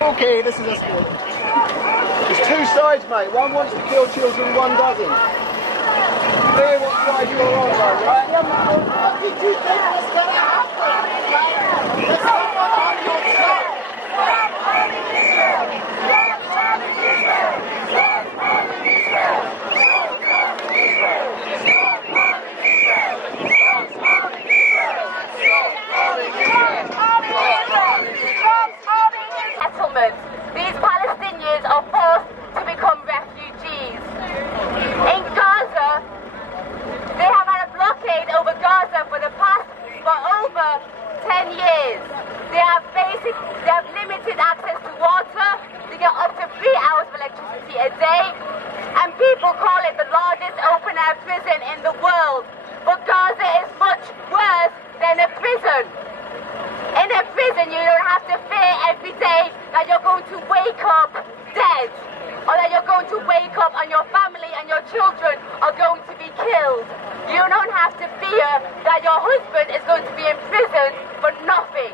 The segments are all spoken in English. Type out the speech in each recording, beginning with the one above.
Okay, this is a sport. There's two sides, mate. One wants to kill children, one doesn't. Clear what side you're on, though, right? What did you think was going to happen? There's someone on your side. These Palestinians are forced to become refugees. In Gaza, they have had a blockade over Gaza for over 10 years. They have limited access to water. They get up to 3 hours of electricity a day, and people call it the largest open-air prison in the world. But Gaza is much worse than a prison. In a prison, you don't have to fear every day that you're going to wake up dead, or that you're going to wake up and your family and your children are going to be killed. You don't have to fear that your husband is going to be in prison for nothing.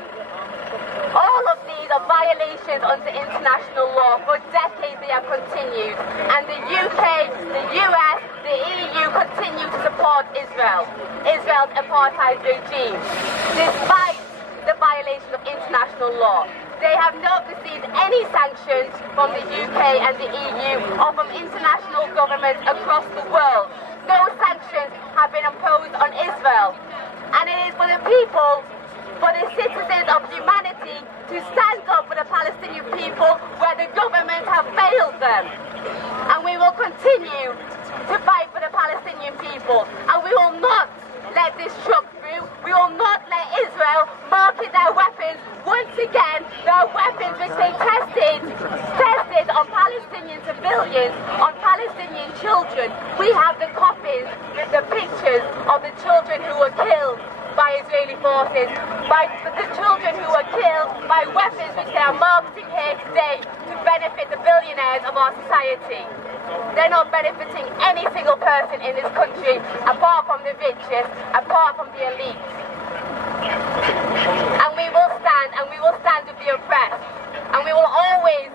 All of these are violations under international law. For decades they have continued, and the UK, the US, the EU continue to support Israel's apartheid regime, despite the violation of international law. They have not received any sanctions from the UK and the EU or from international governments across the world. No sanctions have been imposed on Israel. And it is for the people, for the citizens of humanity, to stand up for the Palestinian people where the government have failed them. And we will continue to fight for the Palestinian people. And we will not let this truck through. We will not let Israel market their weapons once again. Their weapons which they tested on Palestinian civilians, on Palestinian children. We have the copies, the pictures of the children who were killed by Israeli forces, by the children who were killed by weapons which they are marketing here today to benefit the billionaires of our society. They're not benefiting any single person in this country apart from the richest, apart from the elite. And we will stand with the oppressed, and we will always